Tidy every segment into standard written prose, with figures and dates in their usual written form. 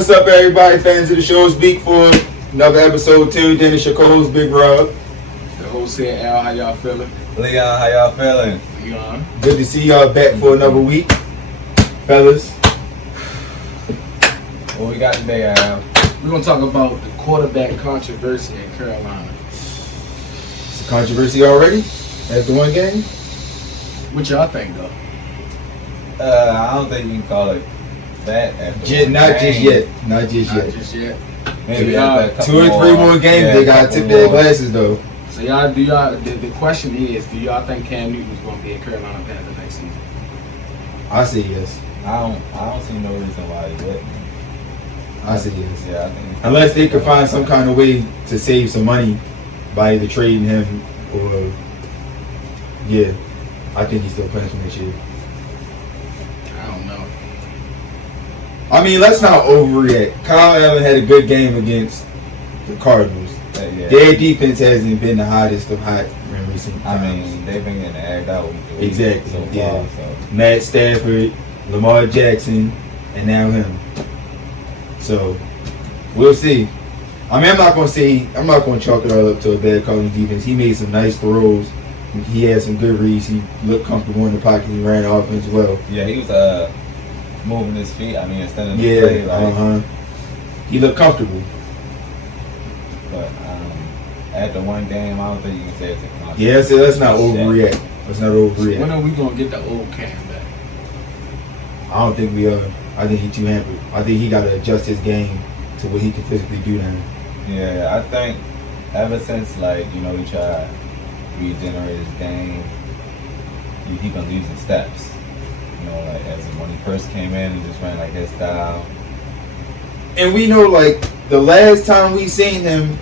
What's up, everybody? Fans of the show, speak for another episode. Terry Dennis, your co-host, Big Rob. The host here, Al. How y'all feeling? Leon, how y'all feeling? Leon. Good to see y'all back for another week, fellas. What we got today, Al? We're gonna talk about the quarterback controversy in Carolina. It's a controversy already after one game. What y'all think, though? I don't think you can call it that. Not just yet. Not just yet. Maybe Two or three more games, they gotta tip their glasses though. So the question is, do y'all think Cam Newton is gonna be a Carolina Panther next season? I say yes. I don't see no reason why he wouldn't. I say yes. Yeah, I think Unless they could find some kind of way to save some money by either trading him or I think he's still playing for next year. I don't know. I mean, let's not overreact. Kyle Allen had a good game against the Cardinals. Their defense hasn't been the hottest of hot in recent times. I mean, they've been getting agged out. Exactly. So far, Yeah. so. Matt Stafford, Lamar Jackson, and now him. So we'll see. I mean, I'm not gonna chalk it all up to a bad Cardinals defense. He made some nice throws. He had some good reads. He looked comfortable in the pocket. He ran the offense well. Yeah, he was moving his feet. I mean, instead of the play, he looked comfortable. But after one game, I don't think you can say it's a controversy. Yeah, so let's not overreact. So when are we gonna get the old Cam back? I don't think we are. I think he's too hampered. I think he got to adjust his game to what he can physically do now. Yeah, I think ever since he tried to regenerate his game, he been losing steps. As when he first came in, he just ran like his style. And we know, the last time we seen him,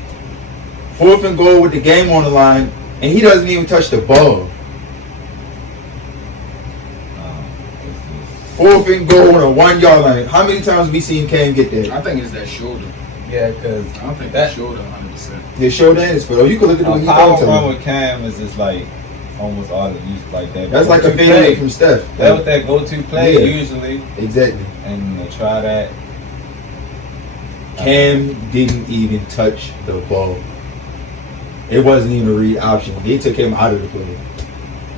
4th and goal with the game on the line, and he doesn't even touch the ball. 4th and goal on a 1 yard line. How many times have we seen Cam get there? I think it's that shoulder. Yeah, because I don't think that shoulder 100%. His shoulder and his foot. Oh, you can look at the way he power throws run to with Cam is just almost all the use like that. That's like a fadeaway from Steph. That was that go-to play usually. Exactly. And to try that. Cam didn't even touch the ball. It wasn't even a read option. They took him out of the play.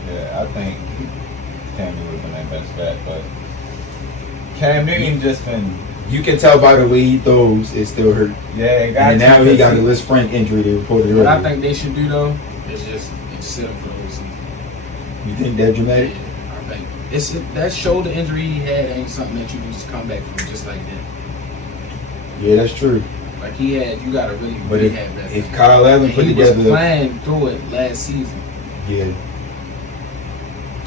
Yeah, I think Cam would have been that best bet, but Cam Newton just been. You can tell by the way he throws, it still hurt. Yeah, it got and now he got a Liz Frank injury they reported earlier. What I think they should do though is just sit him for the whole season. You think that dramatic? Yeah, I think that shoulder injury he had ain't something that you can just come back from just like that. Yeah, that's true. Like you gotta really but rehab that. If Kyle Allen put together, he was playing through it last season. Yeah. And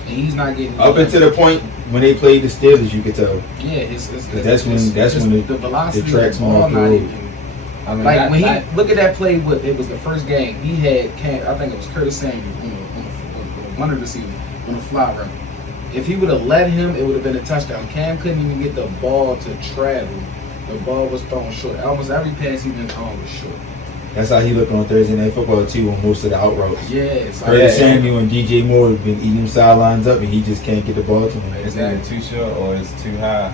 he's not getting up until the point when they played the Steelers, you could tell. Yeah, that's when the velocity the tracks went off the road. I mean, look at that play. It was the first game he had. Cam, I think it was Curtis Samuel on one of the season on a fly route. If he would have let him, it would have been a touchdown. Cam couldn't even get the ball to travel. The ball was thrown short. Almost every pass he been thrown was short. That's how he looked on Thursday Night Football too on most of the out routes. Yeah, Curtis Samuel and DJ Moore have been eating them sidelines up, and he just can't get the ball to him. It's either too short or it's too high.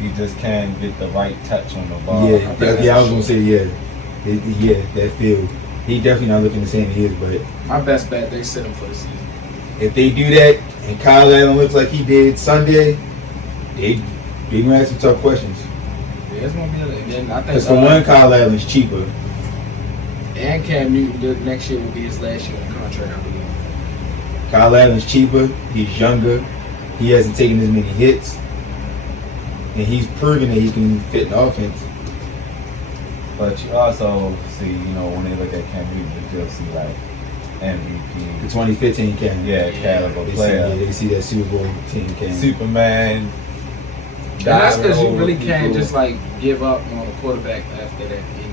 He just can't get the right touch on the ball. I was gonna say that field. He definitely not looking the same he is, but my best bet they sit him for the season. If they do that and Kyle Allen looks like he did Sunday, they gonna ask some tough questions. Yeah, it's gonna be. And then I think because for one, Kyle Allen's cheaper. And Cam Newton next year will be his last year on contract, I believe. Kyle Allen's cheaper. He's younger. He hasn't taken as many hits, and he's proven that he can fit in the offense. But you also see, when they look at Cam Newton, they'll see MVP. The 2015 Cam. Yeah, caliber player. They see that Super Bowl team Cam. Superman. And that's because you really can't just give up on a quarterback after that injury.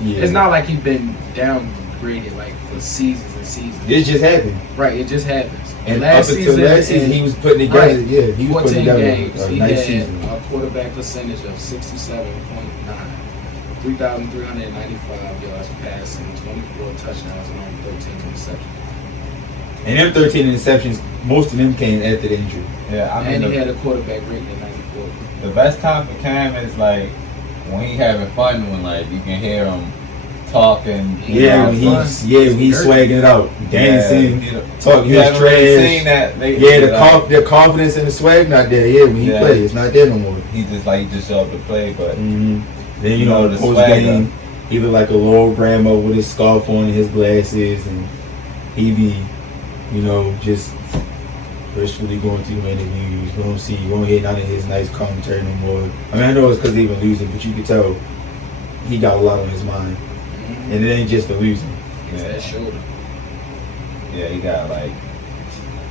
It's not like he's been downgraded for seasons and seasons. It just happened. Right, it just happens. And last season, he was putting together. Right, yeah, he was putting together games, a nice season. A quarterback percentage of 67.9, 3,395 yards passing, 24 touchdowns, and only 13 interceptions. And them 13 interceptions, most of them came after the injury. Yeah, and he had a quarterback rating of 94. The best time for Cam is when he having fun, when like you can hear him talking. When he's swagging it out, dancing, talking his trash. Seen that. The confidence and the swag not there. Yeah, when he plays, it's not there no more. He just show up to play, but then the post game, he look like a little grandma with his scarf on and his glasses, and he be, just gracefully going through interviews. We won't hear none of his nice commentary no more. I mean, I know it's because they've been losing, but you can tell he got a lot on his mind. And it ain't just the losing. It's that shoulder. Yeah, he got like.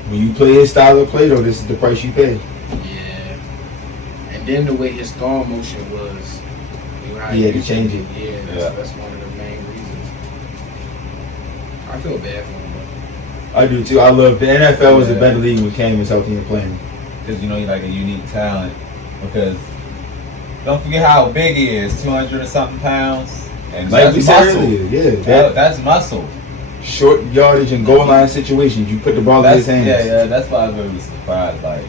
When you play his style of play, though, this is the price you pay. Yeah. And then the way his throwing motion was. He had to change it. Yeah, that's one of the main reasons. I feel bad for him. I do too. I love the NFL is a better league when Cam is healthy and playing. Because he's like a unique talent. Because don't forget how big he is, 200 or something pounds. And like that's we said muscle. earlier, that's muscle. Short yardage and goal line situations, you put the ball in his hands. Yeah, that's why I was really surprised. Like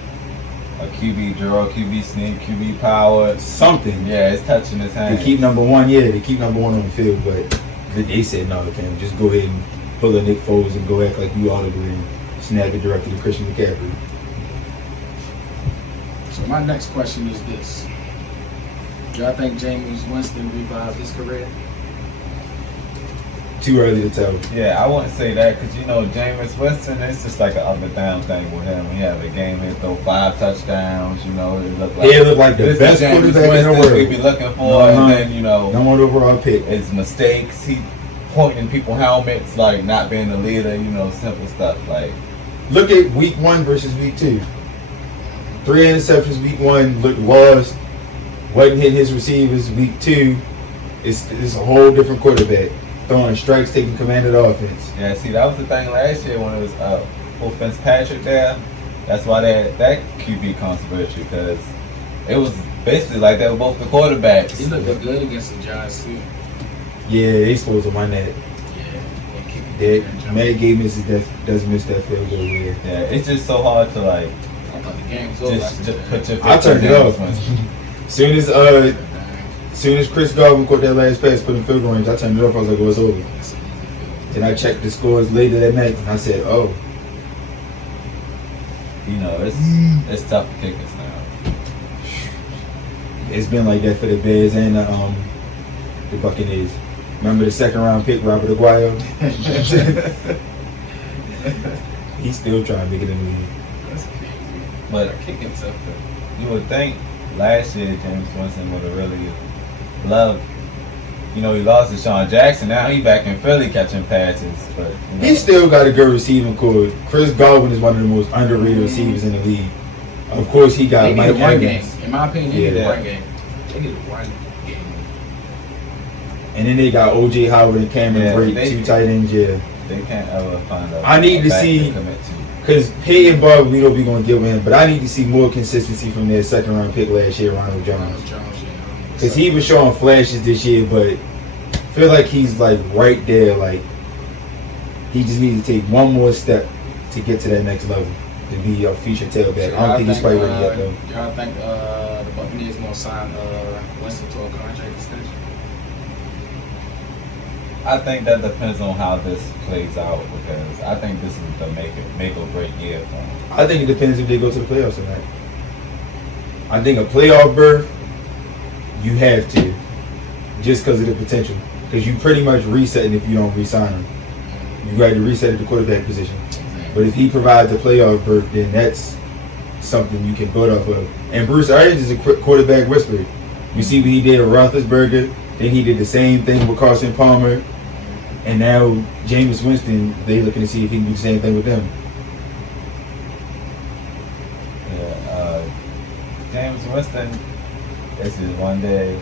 a QB draw, QB sneak, QB power, something. Yeah, it's touching his hands. They keep number one. Yeah, they keep number one on the field, but they said no, Cam, just go ahead and pull a Nick Foles and go act like you ought to do and snag it directly to Christian McCaffrey. So my next question is this: do y'all think Jameis Winston revived his career? Too early to tell. Yeah, I wouldn't say that because Jameis Winston, it's just like an up and down thing with him. He have a game, he'll throw 5 touchdowns. It look like the best quarterback in the world. We be looking for, and then number one overall pick. It's mistakes. He pointing people helmets, like not being the leader. Simple stuff like. Look at week 1 versus week 2. 3 interceptions week 1, looked lost. Wasn't hitting his receivers. Week 2, it's a whole different quarterback. Throwing strikes, taking command of the offense. Yeah, see, that was the thing last year when it was Fitzpatrick there. That's why that QB controversial, because it was basically like they were both the quarterbacks. He looked good against the Giants too. Yeah, they supposed to win that. Yeah. Matt Gay doesn't miss that field goal. Yeah, it's just so hard to like. I thought the game was over. Just put your. I turned it off. Soon as Chris Godwin caught that last pass, put in field goal range, I turned it off. I was like, "Oh, it's over." Then I checked the scores later that night, and I said, "Oh." It's tough to kick us now. It's been like that for the Bears and the Buccaneers. Remember the second round pick, Robert Aguayo? He's still trying to make it in the league. That's crazy. But kicking tough though. You would think last year James Winston would have really loved. He lost to Sean Jackson. Now he back in Philly catching passes, but he still got a good receiving core. Chris Godwin is one of the most underrated receivers in the league. Of course, he got Mike Evans. In my opinion, they get a run game. They get a run game. And then they got O.J. Howard and Cameron Brate, 2 tight ends. Yeah, they can't ever find out. I need to see, because Peyton Barber, we know we're going to give him, but I need to see more consistency from their second round pick last year, Ronald Jones. Because he was showing flashes this year, but I feel like he's like right there. Like he just needs to take one more step to get to that next level to be a feature tailback. I don't think he's quite ready yet, though. Y'all think the Buccaneers gonna sign Winston to a contract extension? I think that depends on how this plays out, because I think this is the make or break year for him. I think it depends if they go to the playoffs or not. I think a playoff berth, you have to, just because of the potential. Because you pretty much resetting if you don't re-sign him. You got to reset at the quarterback position. But if he provides a playoff berth, then that's something you can build off of. And Bruce Arians is a quarterback whisperer. You see what he did with Roethlisberger. Then he did the same thing with Carson Palmer. And now Jameis Winston, they looking to see if he can do the same thing with them. Yeah, James Winston, this is one day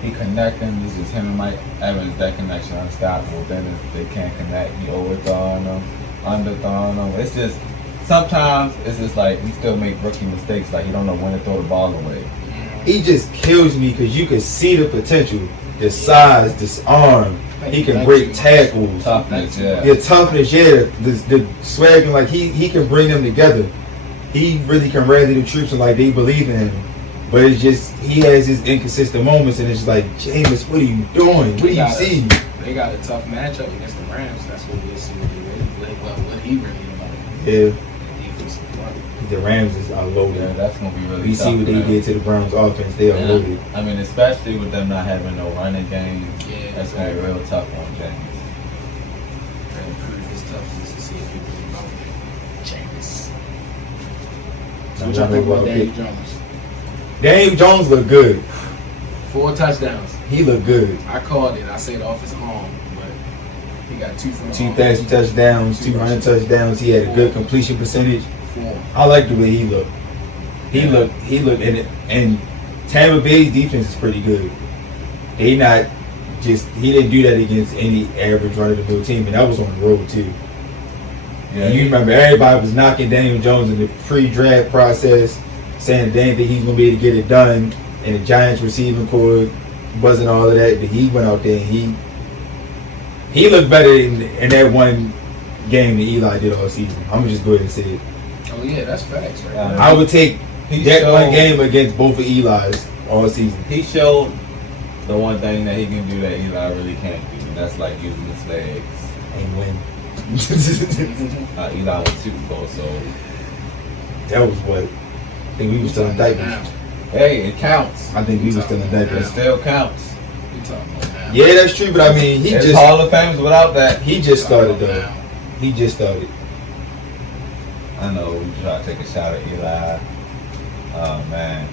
he connecting. This is him and Mike Evans. That connection unstoppable. Then they can't connect. He overthrowing them, underthrowing them. It's just sometimes it's just like he still make rookie mistakes. Like he don't know when to throw the ball away. He just kills me because you can see the potential, the size, this arm. He can break tackles. Toughness, yeah. The toughness, yeah. The swag, and like he can bring them together. He really can rally the troops and like they believe in him. But it's just he has his inconsistent moments, and it's just like, Jameis, what are you doing? What do you see? They got a tough matchup against the Rams. That's what we'll see. What he really about. Yeah. Defensive front. The Rams is loaded. Yeah, that's gonna be really. We tough see what for they them. did to the Browns offense. They are loaded. I mean, especially with them not having no running game. Yeah, That's gonna be real tough on James. And prove his toughness to see if he really about Jameis. So what y'all think about Daniel Jones? Daniel Jones look good. 4 touchdowns. He looked good. I called it. I said off his arm, but he got 2 from the 2 arm. passing touchdowns, 2 running touchdowns. He had a good completion percentage. 4. I like the way he looked. He looked in it. And Tampa Bay's defense is pretty good. He didn't do that against any average run-of-the-mill team, and that was on the road too. Yeah, And you remember everybody was knocking Daniel Jones in the pre-draft process, saying that they didn't think he's gonna be able to get it done, and the Giants receiving core wasn't all of that. But he went out there and he looked better in that one game that Eli did all season. I'm gonna just go ahead and say it. Oh yeah, that's facts, right? Yeah. I would take He that showed- one game against both of Eli's all season. He showed the one thing that he can do that Eli really can't do, and that's like using his legs. And win. Eli was Super Bowl, so That was what. I think we were still in diapers. Now. hey, it counts. I think we were still in It diapers. still counts. We talking about now. Yeah, that's true, but I mean, There's Hall of Fames without that. he just started Talking though. about now. He just started. I know we try to take a shot at Eli. Oh man.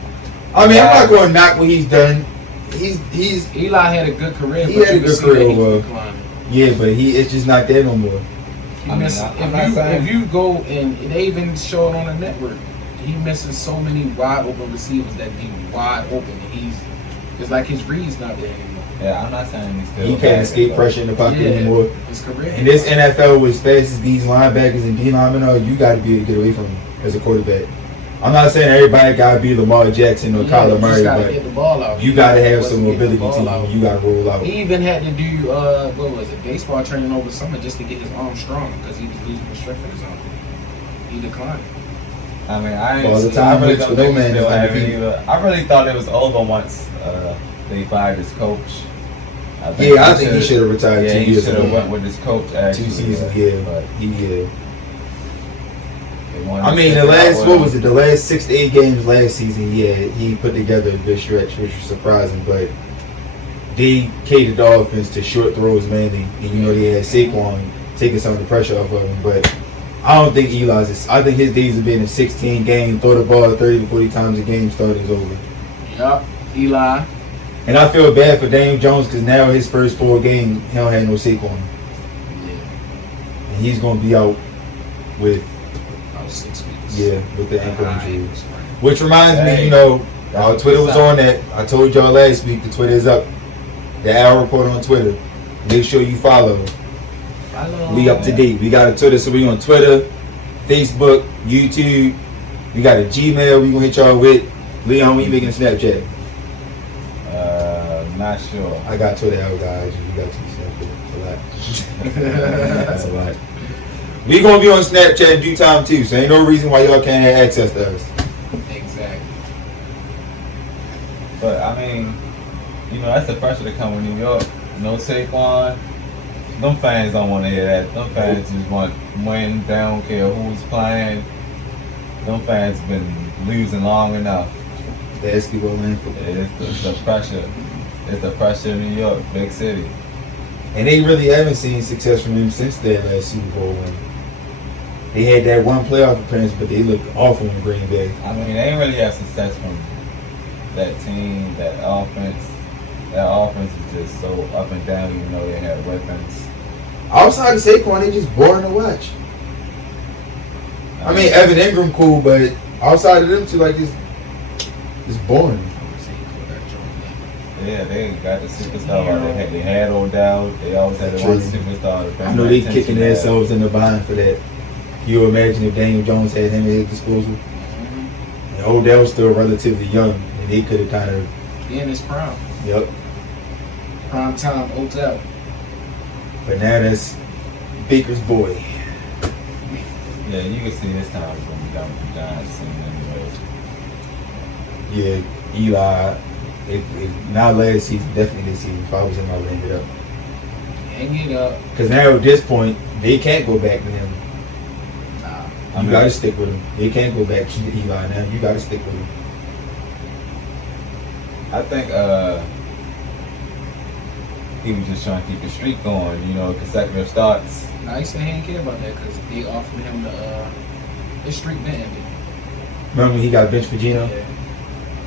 I mean, I'm not going to knock what he's done. He's Eli had a good career. He but had a you good can see that career, he's well. declining. yeah, but it's just not there no more. He I mean, misses, I'm not saying- if you go and they even show it on the network, he misses so many wide open receivers that be wide open. And it's like his read's not there anymore. Yeah, I'm not saying he's still. He can't bad, escape but- pressure in the pocket anymore. His career. In this NFL, as fast as these linebackers and D linemen are, you got to be able to get away from him as a quarterback. I'm not saying everybody got to be Lamar Jackson or Kyler you Murray, just gotta but get the ball out. you got to have Wasn't some getting the mobility ball to out. you. You got to roll out. He even had to do what was it, baseball training over summer just to get his arm strong because he was losing the strength in his arm. He declined. I mean, I All the ain't. time I really hits don't for no think he man still is have it undefeated. either. I really thought it was over once they fired his coach. I Yeah, I think he should have retired Yeah, 2 he years should have ago. went with his coach. Actually, 2 seasons, yeah. But They wanted I to mean, stick the it out last with what him. was it? The last 6 to 8 games last season, he put together a good stretch, which was surprising. But they catered the offense to short throws mainly, and you know they had Saquon taking some of the pressure off of him. But I don't think Eli's. I think his days of being a 16 game, throw the ball 30 to 40 times a game starting is over. Yup, Eli. And I feel bad for Daniel Jones because now his first 4 games he don't have no Saquon, and he's gonna be out with About 6 weeks. with the ankle injury. Right. Which reminds me, Hey, you know, our that's Twitter what's was up. on that. I told y'all last week the Twitter is up. The Hour Report on Twitter. Make sure you follow. Hello. We up to date. We got a Twitter, so we on Twitter, Facebook, YouTube. We got a Gmail we gonna hit y'all with. Leon, when you making a Snapchat? Not sure. I got Twitter out, guys. You got to Snapchat. That's a lot. We gonna be on Snapchat in due time too, so ain't no reason why y'all can't have access to us. Exactly. But I mean, you know, that's the pressure to come with New York. No Saquon. Them fans don't want to hear that. Them fans just want win. They don't care who's playing. Them fans been losing long enough. Basketball and football. It's the pressure. It's the pressure in New York, big city. And they really haven't seen success from him since their last Super Bowl win. They had that one playoff appearance, but they looked awful in Green Bay. I mean, they ain't really have success from that team, that offense. That offense is just so up and down, even though they have weapons. Outside of Saquon, they just boring to watch. I mean, Evan Ingram cool, but outside of them two, like it's boring. Yeah, they got the superstar. They had Odell. They always had the one True. superstar. to bring I know the they attention kicking there. themselves in the behind for that. Can you imagine if Daniel Jones had him at his disposal? And Odell's still relatively young, and they could have kind of, He in his prime. yep. Prime time Odell. But now that's Baker's boy. Yeah, you can see this time it's gonna be done with the Giants soon, anyways. Yeah, Eli. If not last season, definitely this season. If I was him, I would end it up. Hang it up. Because now at this point, they can't go back to him. Nah. You gotta stick with him. They can't go back to Eli now. You gotta stick with him. I think he was just trying to keep the streak going, you know, consecutive starts. Nah, he said he didn't care about that because they offered him the streak to end it. Remember when he got benched for Gino? Yeah.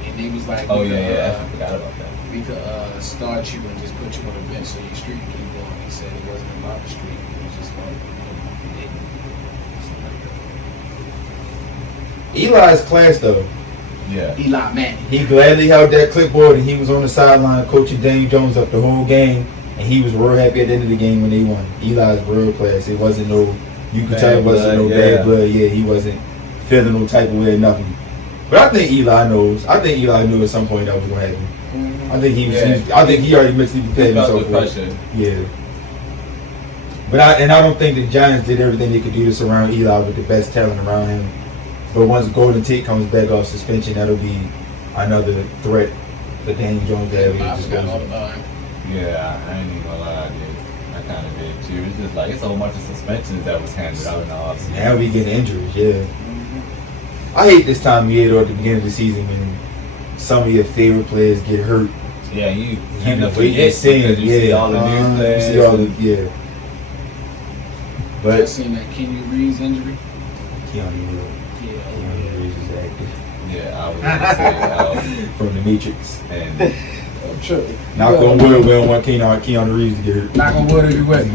And he was like, Oh yeah, I forgot about that. we could start you and just put you on the bench so your streak can keep going. He said it wasn't about the streak. It was just about Eli's class though. Yeah. Eli Manning. He gladly held that clipboard and he was on the sideline coaching Daniel Jones up the whole game, and he was real happy at the end of the game when they won. Eli's real class. It wasn't no, you could tell it wasn't no bad blood. Yeah, he wasn't feeling no type of way or nothing. But I think Eli knows. I think Eli knew at some point that was gonna happen. I think he was. I think he already mentally prepared himself for it. Yeah. But I don't think the Giants did everything they could do to surround Eli with the best talent around him. But once Golden Tate comes back off suspension, that'll be another threat for Daniel Jones to have. I forgot all about him. Yeah, I ain't even gonna lie, I did. I kind of did too. It's just like it's a whole bunch of suspensions that was handed out in the offseason. Now we getting injuries, yeah. I hate this time of year or at the beginning of the season when some of your favorite players get hurt. Yeah, you And end up the way forgetting because you see all the new players. You see all the I But seen that Kenny Reeves injury. Keanu Reeves is active Yeah, I was gonna say from the Matrix. and I'm sure. Knock on wood, we don't want Keanu Reeves to get hurt. Knock on wood if you win.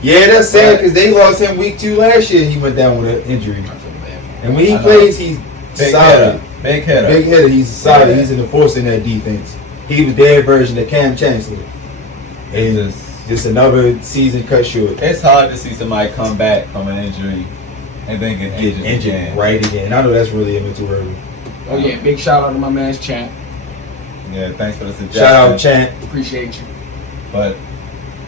Yeah, that's sad because they lost him week 2 last year. He went down with an injury. I feel bad. And when he I know. plays, he's big solid. hitter, big hitter. Big hitter. He's solid. Yeah. He's an enforcer in that defense. He was their version of Cam Chancellor. And just another season cut short. It's hard to see somebody come back from an injury and then get Get injured injured again. right again. I know that's really a mental hurdle. Oh yeah, big shout out to my man's Champ. Yeah, thanks for the suggestion. Shout out Chant. Appreciate you. But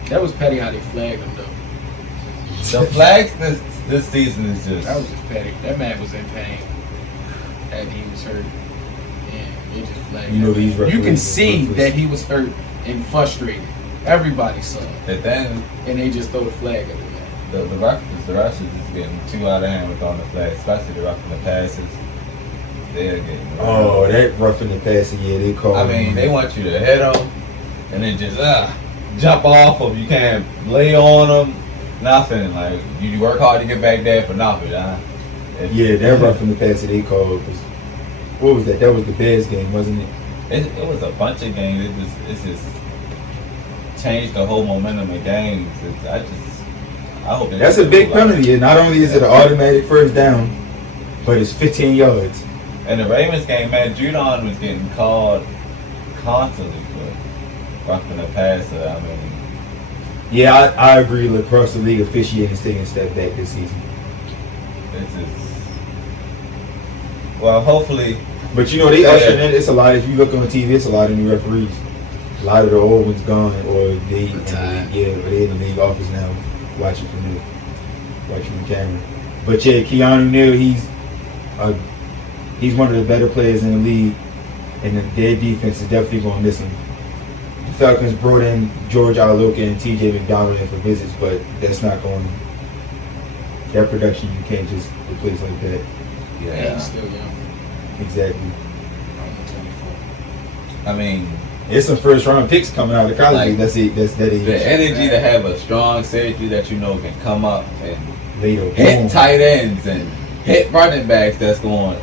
That was petty how they flagged him though. the flags this season is just That was just petty. That man was in pain and he was hurt. And they just flagged You know him. these You referees can are see ruthless. that he was hurt and frustrated. Everybody saw it. But then And they just throw the flag at him. the rushers is getting too out of hand with throwing the flag, especially the roughing the passes. They're getting Oh, that roughing the passing, yeah, they call. I mean, they want you to hit them and then just jump off them. You can't lay on them. Nothing. Like you work hard to get back there for nothing. Yeah, that roughing the passing they called was. What was that? That was the Bears game, wasn't it? It was a bunch of games. It's just changed the whole momentum of games. I hope That's a big penalty. And not only is it an automatic first down, but it's 15 yards. And the Ravens game, man, Judon was getting called constantly for roughing the passer. I mean, Yeah, I agree. Across the league, officiating is taking a step back this season. it's just well, hopefully. But you know, they ushering in. It's a lot. If you look on TV, it's a lot of new referees. A lot of the old ones gone, or they in the league, or they in the league office now, watching from the camera. But yeah, Keanu Neal, he's one of the better players in the league, and their defense is definitely going to miss him. The Falcons brought in George Iloka and T.J. McDonald in for visits, but that's not going. That production you can't just replace like that. Yeah, he's still young. Exactly. Only 24. I mean, It's some first round picks coming out of college. Like, That's it. That's that age. the energy to have a strong safety that you know can come up and Later, hit boom. tight ends and hit running backs that's going,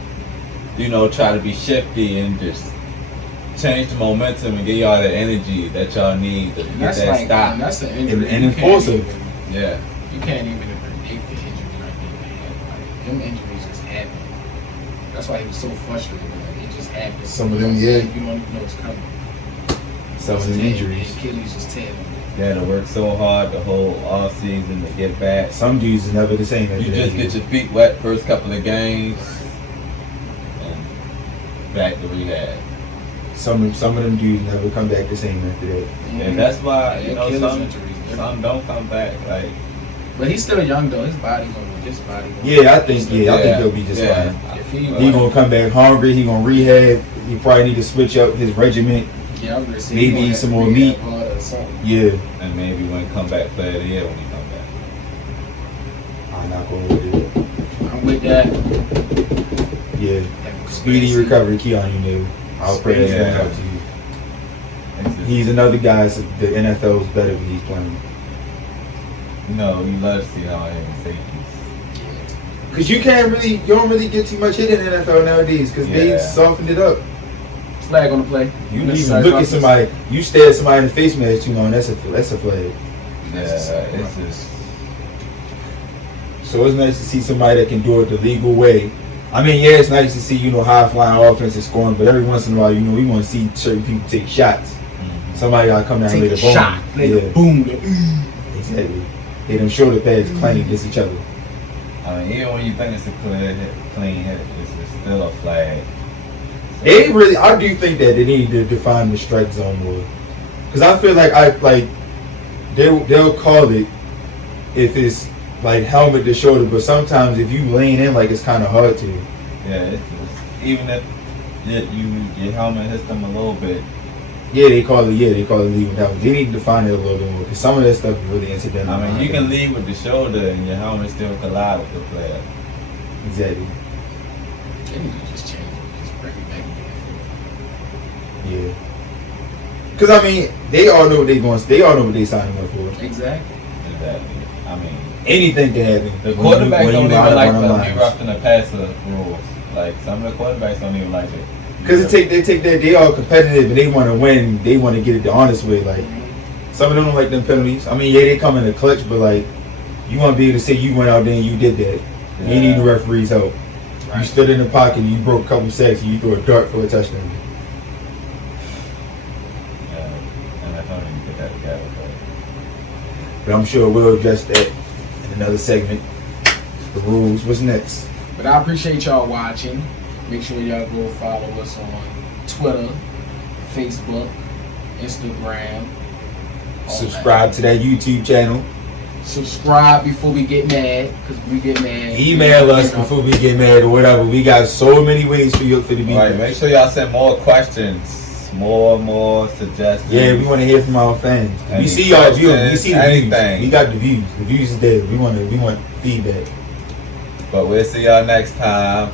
try to be shifty and just change the momentum and get y'all the energy that y'all need to get That's that like, stop. that's an injury. And You can't enforcer. even- Yeah. You can't even predict the injury like that, man. Like, them injuries just happen. That's why he was so frustrated. Like, it just happened. Some of them, You know what I'm yeah. saying? You don't even know it's coming. Some of the injuries. Achilles just tear. They had to work so hard the whole off season to get back. Some dudes is never the same. after You that just year. get your feet wet first couple of games and back to rehab. Some of them dudes never come back the same after that. And that's why, Achilles some injuries, don't come back. Like, But he's still young though. His body gonna. Yeah, I think he'll be just fine. If He gonna come back hungry. He gonna rehab. He probably need to switch up his regiment. Yeah, I'm gonna see. Maybe eat some more meat. Yeah. And maybe when comeback player of the year when he come back. I'm not going with it. I'm with that. Yeah. Speedy recovery, Keanu Neal. I'll pray that's going out to you. He's another guy. So the NFL is better when he's playing. You know, you love to see how I have safeties. Cause you don't really get too much hit in the NFL nowadays. Cause they softened it up. Flag on the play. You even look at somebody, you stare at somebody in the face mask too long. That's a flag. Yeah, it's just. So it's nice to see somebody that can do it the legal way. I mean, yeah, it's nice to see high flying offensive scoring, but every once in a while, we want to see certain people take shots. Mm-hmm. Somebody gotta come down and lay the ball. Shot, boom. Exactly. They them shoulder pads playing against each other. I mean, even when you think it's a clean hit, it's still a flag. I do think that they need to define the strike zone more, because I feel like they'll call it if it's like helmet to shoulder, but sometimes if you lean in, like it's kind of hard to. Yeah, it's just, even if your helmet hits them a little bit. Yeah, they call it leaving that one. They need to define it a little bit more, because some of that stuff is really incidental. I mean, you can leave with the shoulder and your helmet still collide with the player. Exactly. They need to just change it. Just bring it back again. Yeah. Because I mean, they all know what they all know what they signing up for. Exactly. I mean, anything can happen. The quarterbacks don't even like the roughing the passer rules. Like some of the quarterbacks don't even like it. Because they all competitive and they want to win. They want to get it the honest way. Like some of them don't like them penalties. I mean, yeah, they come in the clutch, but like you want to be able to say you went out there and you did that. Yeah. You need the referee's help. Right. You stood in the pocket, and you broke a couple sacks, and you threw a dart for a touchdown. Yeah, and I thought you put that together. But I'm sure we'll address that in another segment. The rules. What's next? But I appreciate y'all watching. Make sure y'all go follow us on Twitter, Facebook, Instagram. Subscribe to that YouTube channel. Subscribe before we get mad, because we get mad. Email us before we get mad or whatever. We got so many ways for you to be. All right, make sure y'all send more questions, more suggestions. Yeah, we want to hear from our fans. We see y'all viewing. We see the views. We got the views. The views is there. We want feedback. But we'll see y'all next time.